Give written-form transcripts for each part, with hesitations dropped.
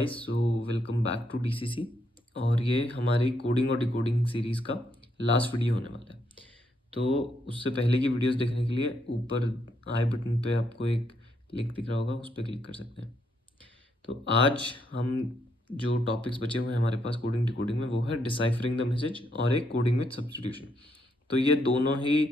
Guys, so welcome back to DCC. और ये हमारी कोडिंग और डिकोडिंग सीरीज़ का लास्ट वीडियो होने वाला है। तो उससे पहले की वीडियोस देखने के लिए ऊपर आई बटन पे आपको एक लिंक दिख रहा होगा, उस पर क्लिक कर सकते हैं। तो आज हम जो टॉपिक्स बचे हुए हैं हमारे पास कोडिंग डिकोडिंग में, वो है डिसाइफरिंग द मैसेज और एक कोडिंग विद सब्स्टिट्यूशन। तो ये दोनों ही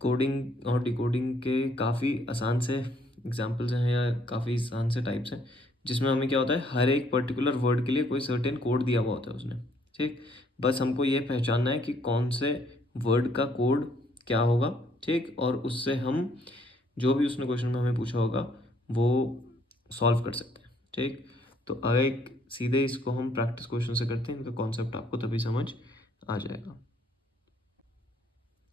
कोडिंग और डिकोडिंग के काफ़ी आसान से एग्जांपल्स हैं या काफ़ी आसान से टाइप्स हैं, जिसमें हमें क्या होता है, हर एक पर्टिकुलर वर्ड के लिए कोई सर्टेन कोड दिया हुआ होता है उसने। ठीक, बस हमको ये पहचानना है कि कौन से वर्ड का कोड क्या होगा। ठीक, और उससे हम जो भी उसने क्वेश्चन में हमें पूछा होगा वो सॉल्व कर सकते हैं। ठीक, तो अगर एक सीधे इसको हम प्रैक्टिस क्वेश्चन से करते हैं तो कॉन्सेप्ट आपको तभी समझ आ जाएगा।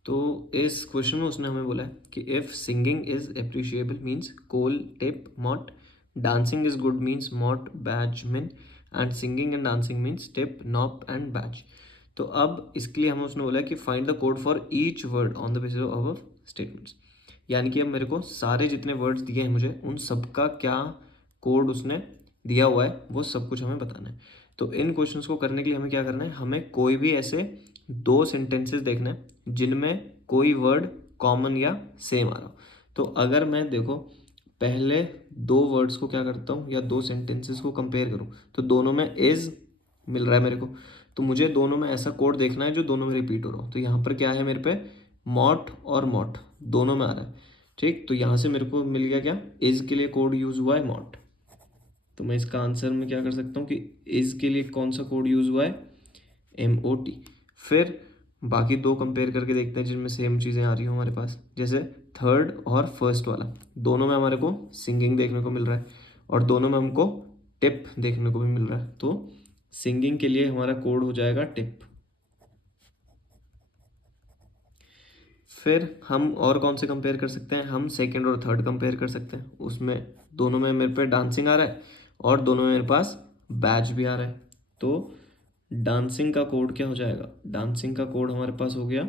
तो इस क्वेश्चन में उसने हमें बोला है कि if singing is appreciable means कोल टिप मॉट, डांसिंग इज़ गुड मीन्स मॉट बैज मिन, and singing and dancing means टिप नॉप एंड बैज। तो अब इसके लिए हमें उसने बोला है कि find the code for each word on the basis of above statements. यानी कि अब मेरे को सारे जितने वर्ड्स दिए हैं मुझे, उन सबका क्या कोड उसने दिया हुआ है वो सब कुछ हमें बताना है। तो इन क्वेश्चंस को करने के लिए हमें क्या करना है, हमें कोई भी ऐसे दो सेंटेंसेस देखना है जिनमें कोई वर्ड कॉमन या सेम आ रहा हो। तो अगर मैं देखो पहले दो वर्ड्स को क्या करता हूँ या दो सेंटेंसेस को कंपेयर करूँ, तो दोनों में इज मिल रहा है मेरे को। तो मुझे दोनों में ऐसा कोड देखना है जो दोनों में रिपीट हो रहा हो। तो यहाँ पर क्या है मेरे पे, मॉट और मॉट दोनों में आ रहा है। ठीक, तो यहाँ से मेरे को मिल गया क्या, इज के लिए कोड यूज हुआ है मॉट। तो मैं इसका आंसर में क्या कर सकता हूँ कि इज के लिए कौन सा कोड यूज हुआ है, MOT। फिर बाकी दो कंपेयर करके देखते हैं जिनमें सेम चीज़ें आ रही हो हमारे पास। जैसे थर्ड और फर्स्ट वाला, दोनों में हमारे को सिंगिंग देखने को मिल रहा है और दोनों में हमको टिप देखने को भी मिल रहा है। तो सिंगिंग के लिए हमारा कोड हो जाएगा टिप। फिर हम और कौन से कंपेयर कर सकते हैं, हम सेकंड और थर्ड कंपेयर कर सकते हैं। उसमें दोनों में मेरे पे डांसिंग आ रहा है और दोनों में मेरे पास बैच भी आ रहा है। तो डांसिंग का कोड क्या हो जाएगा, डांसिंग का कोड हमारे पास हो गया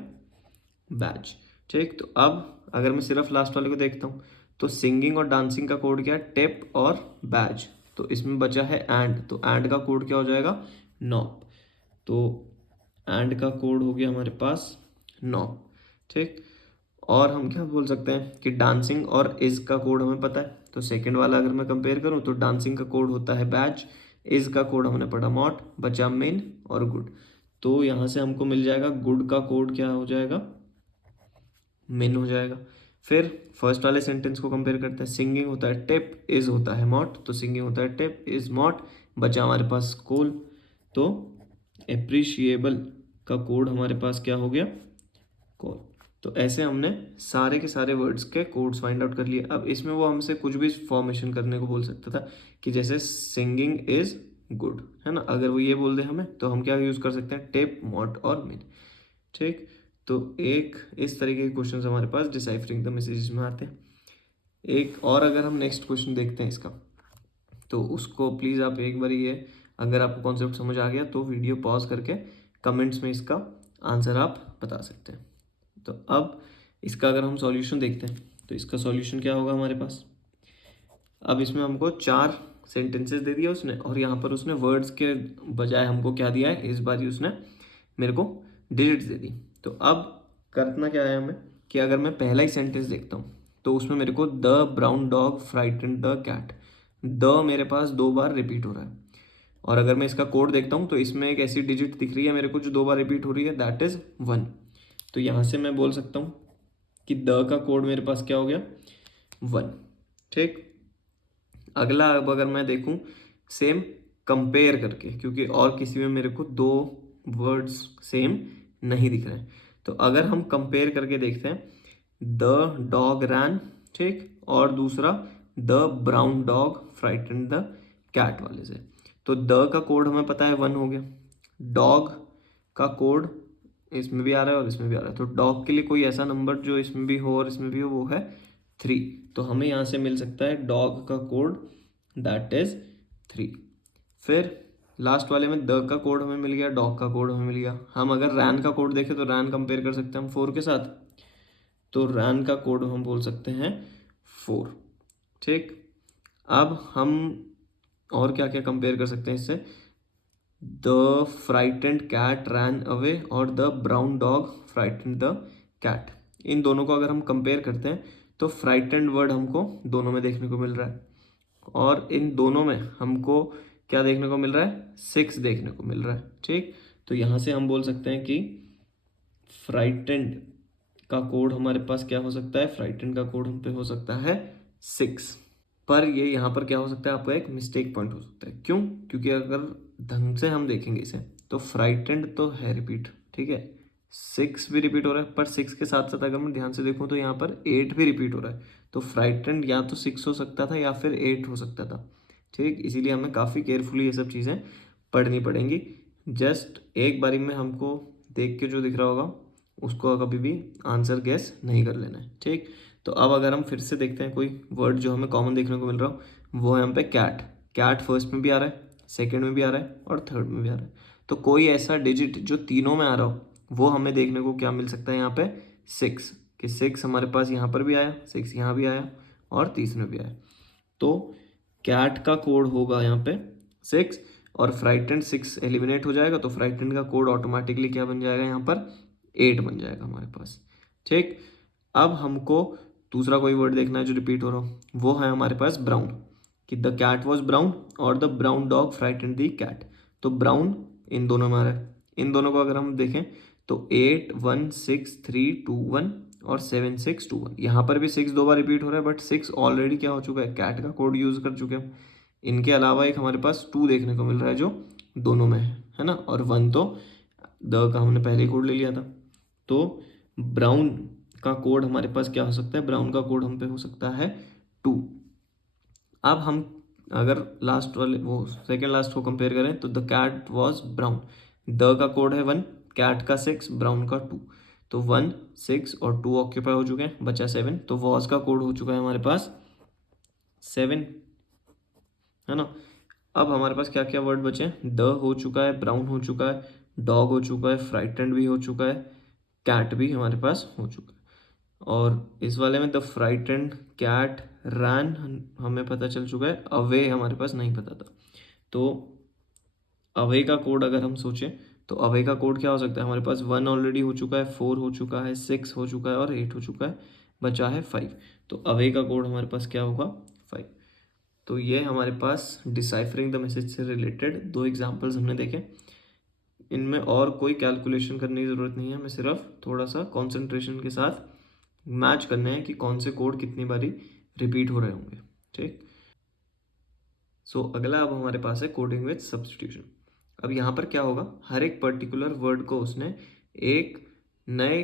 बैच। ठीक, तो अब अगर मैं सिर्फ लास्ट वाले को देखता हूँ तो सिंगिंग और डांसिंग का कोड क्या है, टिप और बैच। तो इसमें बचा है एंड, तो एंड का कोड क्या हो जाएगा, नॉप। तो एंड का कोड हो गया हमारे पास नॉप। ठीक, और हम क्या बोल सकते हैं कि डांसिंग और इज का कोड हमें पता है। तो सेकंड वाला अगर मैं कंपेयर करूं तो डांसिंग का कोड होता है बैच, इज का कोड हमने पढ़ा मॉट, बचा मेन और गुड। तो यहाँ से हमको मिल जाएगा गुड का कोड क्या हो जाएगा, मेन हो जाएगा। फिर फर्स्ट वाले सेंटेंस को कंपेयर करते हैं, सिंगिंग होता है टिप, इज होता है मॉट। तो सिंगिंग होता है टिप, इज मॉट, बचा हमारे पास कोल। तो एप्रिशिएबल का कोड हमारे पास क्या हो गया, कोल। तो ऐसे हमने सारे के सारे वर्ड्स के कोड्स फाइंड आउट कर लिए। अब इसमें वो हमसे कुछ भी फॉर्मेशन करने को बोल सकता था कि जैसे सिंगिंग इज गुड, है ना। अगर वो ये बोल दे हमें तो हम क्या यूज़ कर सकते हैं, टिप मॉट और मिन। ठीक, तो एक इस तरीके के क्वेश्चन हमारे पास डिसाइफरिंग द मैसेजेस में आते हैं। एक और अगर हम नेक्स्ट क्वेश्चन देखते हैं इसका, तो उसको प्लीज़ आप एक बार ये, अगर आपको कॉन्सेप्ट समझ आ गया तो वीडियो पॉज करके कमेंट्स में इसका आंसर आप बता सकते हैं। तो अब इसका अगर हम सॉल्यूशन देखते हैं तो इसका सॉल्यूशन क्या होगा हमारे पास। अब इसमें हमको चार सेंटेंसेस दे दिया उसने और यहाँ पर उसने वर्ड्स के बजाय हमको क्या दिया है, इस बार उसने मेरे को डिजिट्स दे दी। तो अब करना क्या है हमें कि अगर मैं पहला ही सेंटेंस देखता हूँ तो उसमें मेरे को the brown dog frightened the cat, the मेरे पास दो बार रिपीट हो रहा है। और अगर मैं इसका कोड देखता हूँ तो इसमें एक ऐसी डिजिट दिख रही है मेरे को जो दो बार रिपीट हो रही है, दैट इज 1। तो यहाँ से मैं बोल सकता हूँ कि द का कोड मेरे पास क्या हो गया, 1। ठीक, अगला अब अगर मैं देखूं सेम कंपेयर करके, क्योंकि और किसी में मेरे को दो वर्ड्स सेम नहीं दिख रहे हैं, तो अगर हम कंपेयर करके देखते हैं द डॉग रैन, ठीक, और दूसरा the brown dog frightened the cat वाले से, तो द का कोड हमें पता है 1 हो गया। डॉग का कोड इसमें भी आ रहा है और इसमें भी आ रहा है, तो डॉग के लिए कोई ऐसा नंबर जो इसमें भी हो और इसमें भी हो वो है 3। तो हमें यहाँ से मिल सकता है डॉग का कोड, दैट इज 3। फिर लास्ट वाले में द का कोड हमें मिल गया, डॉग का कोड हमें मिल गया। हम अगर रैन का कोड देखें तो रैन कंपेयर कर सकते हैं हम 4 के साथ, तो रैन का कोड हम बोल सकते हैं 4। ठीक, अब हम और क्या क्या कंपेयर कर सकते हैं इससे, the frightened cat ran away और the brown dog frightened the cat. इन दोनों को अगर हम कंपेयर करते हैं तो फ्राइटेंड वर्ड हमको दोनों में देखने को मिल रहा है, और इन दोनों में हमको क्या देखने को मिल रहा है, 6 देखने को मिल रहा है। ठीक, तो यहाँ से हम बोल सकते हैं कि फ्राइटेंड का कोड हमारे पास क्या हो सकता है, फ्राइटेंड का कोड हम पे हो सकता है 6। पर ये यहाँ पर क्या हो सकता है, आपका एक मिस्टेक पॉइंट हो सकता है। क्यों? क्योंकि अगर ढंग से हम देखेंगे इसे तो फ्राइटेंड तो है रिपीट, ठीक है, 6 भी रिपीट हो रहा है, पर 6 के साथ साथ अगर मैं ध्यान से देखूँ तो यहाँ पर 8 भी रिपीट हो रहा है। तो फ्राइटेंड या तो 6 हो सकता था या फिर 8 हो सकता था। ठीक, इसीलिए हमें काफ़ी केयरफुली ये सब चीज़ें पढ़नी पड़ेंगी। जस्ट एक बारी में हमको देख के जो दिख रहा होगा उसको कभी भी आंसर गेस नहीं कर लेना है। ठीक, तो अब अगर हम फिर से देखते हैं कोई वर्ड जो हमें कॉमन देखने को मिल रहा हो, वो है यहाँ पे कैट। कैट फर्स्ट में भी आ रहा है, सेकंड में भी आ रहा है और थर्ड में भी आ रहा है। तो कोई ऐसा डिजिट जो तीनों में आ रहा हो वो हमें देखने को क्या मिल सकता है यहाँ पे, 6, कि 6 हमारे पास यहाँ पर भी आया, 6 यहाँ भी आया और तीसरे में भी आया। तो कैट का कोड होगा यहाँ पे 6 और फ्राइटेंड 6 एलिमिनेट हो जाएगा, तो फ्राइटेंड का कोड ऑटोमेटिकली क्या बन जाएगा, यहाँ पर 8 बन जाएगा हमारे पास। ठीक, अब हमको दूसरा कोई वर्ड देखना है जो रिपीट हो रहा हो, वो है हमारे पास ब्राउन, कि द कैट वॉज ब्राउन और the brown dog frightened the cat. तो ब्राउन इन दोनों में आ रहा है। इन दोनों को अगर हम देखें तो 8 1 6 3 2 1 और 7 6 2 1, यहाँ पर भी 6 दो बार रिपीट हो रहा है, बट 6 ऑलरेडी क्या हो चुका है, कैट का कोड यूज कर चुके हैं। इनके अलावा एक हमारे पास 2 देखने को मिल रहा है जो दोनों में है ना, और 1 तो द का हमने पहले ही कोड ले लिया था। तो ब्राउन का कोड हमारे पास क्या हो सकता है, ब्राउन का कोड हम पे हो सकता है 2। अब हम अगर लास्ट वाले वो सेकेंड लास्ट को कंपेयर करें तो the cat was brown, the का कोड है 1, कैट का 6, ब्राउन का 2। तो 1 6 और 2 ऑक्यूपाई हो चुके हैं, बचा 7। तो वॉज का कोड हो चुका है हमारे पास 7, है ना। अब हमारे पास क्या क्या वर्ड बचे हैं, द हो चुका है, ब्राउन हो चुका है, डॉग हो चुका है, फ्राइटेंड भी हो चुका है, कैट भी हमारे पास हो चुका है। और इस वाले में द फ्राइटेंड कैट रैन हमें पता चल चुका है, अवे हमारे पास नहीं पता था। तो अवे का कोड अगर हम सोचें तो अवे का कोड क्या हो सकता है, हमारे पास 1 ऑलरेडी हो चुका है, 4 हो चुका है, 6 हो चुका है और 8 हो चुका है, बचा है 5। तो अवे का कोड हमारे पास क्या होगा, 5। तो ये हमारे पास डिसाइफरिंग द मैसेज से रिलेटेड 2 एग्जाम्पल्स हमने देखे। इनमें और कोई कैलकुलेशन करने की ज़रूरत नहीं है, हमें सिर्फ थोड़ा सा कॉन्सेंट्रेशन के साथ मैच करने हैं कि कौन से कोड कितनी बारी रिपीट हो रहे होंगे। ठीक, सो अगला अब हमारे पास है कोडिंग विद सब्स्टिट्यूशन। अब यहाँ पर क्या होगा, हर एक पर्टिकुलर वर्ड को उसने एक नए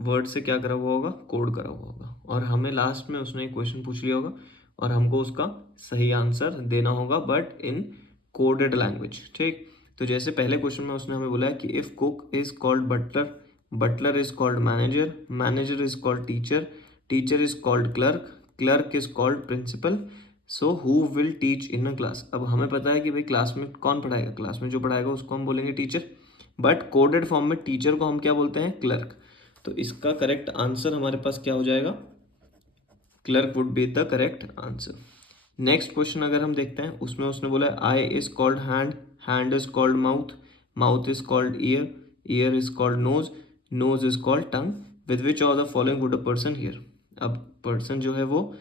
वर्ड से क्या करा हुआ होगा, कोड करा हुआ होगा, और हमें लास्ट में उसने एक क्वेश्चन पूछ लिया होगा और हमको उसका सही आंसर देना होगा, बट इन कोडेड लैंग्वेज। ठीक, तो जैसे पहले क्वेश्चन में उसने हमें बोला है कि if cook is called butler, butler is called manager, manager is called teacher, teacher is called clerk, clerk is called principal, so who will teach in a class. अब हमें पता है कि भाई क्लास में कौन पढ़ाएगा, क्लास में जो पढ़ाएगा उसको हम बोलेंगे टीचर, बट कोडेड फॉर्म में टीचर को हम क्या बोलते हैं, क्लर्क। तो इसका करेक्ट आंसर हमारे पास क्या हो जाएगा, clerk would be the correct answer. Next question अगर हम देखते हैं उसमें उसने बोला है eye is called hand, hand is called mouth, mouth is called ear, ear is called nose, nose is called tongue, with which of the following would a person hear. अब person जो है वो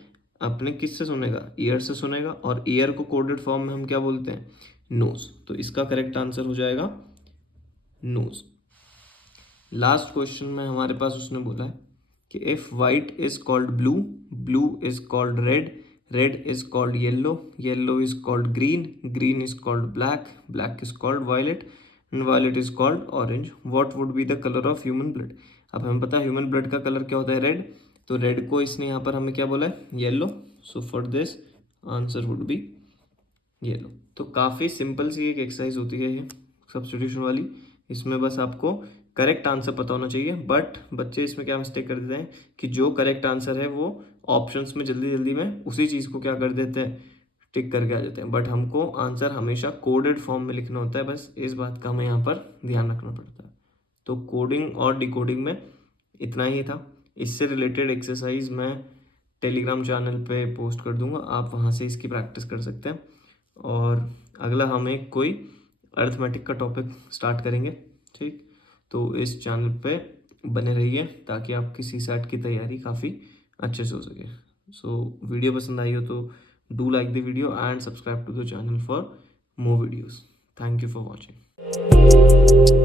अपने किस से सुनेगा, ईयर से सुनेगा, और ईयर को कोडेड फॉर्म में हम क्या बोलते हैं, नोज। तो इसका करेक्ट आंसर हो जाएगा नोज। लास्ट क्वेश्चन में हमारे पास उसने बोला है कि if white is called blue, blue is called red, red is called yellow, yellow is called green, green is called black, black is called violet and violet is called orange, what would be the colour of human blood. अब हमें पता है human blood का colour क्या होता है, red. तो red को इसने यहाँ पर हमें क्या बोला है, yellow. So for this answer would be yellow. तो काफ़ी सिंपल सी एक एक्सरसाइज होती है ये सब्स्टिट्यूशन वाली। इसमें बस आपको करेक्ट आंसर पता होना चाहिए, बट बच्चे इसमें क्या मिस्टेक कर देते हैं कि जो करेक्ट आंसर है वो ऑप्शंस में जल्दी जल्दी में उसी चीज़ को क्या कर देते हैं, टिक करके आ जाते हैं। बट हमको आंसर हमेशा कोडेड फॉर्म में लिखना होता है, बस इस बात का हमें यहाँ पर ध्यान रखना पड़ता है। तो कोडिंग और डिकोडिंग में इतना ही था। इससे रिलेटेड एक्सरसाइज मैं टेलीग्राम चैनल पे पोस्ट कर दूंगा, आप वहाँ से इसकी प्रैक्टिस कर सकते हैं। और अगला हम एक कोई अर्थमेटिक का टॉपिक स्टार्ट करेंगे। ठीक, तो इस चैनल पे बने रहिए ताकि आपकी सीसैट की तैयारी काफ़ी अच्छे से हो सके। सो वीडियो पसंद आई हो तो do like the video and subscribe to the channel for more videos. Thank you for watching.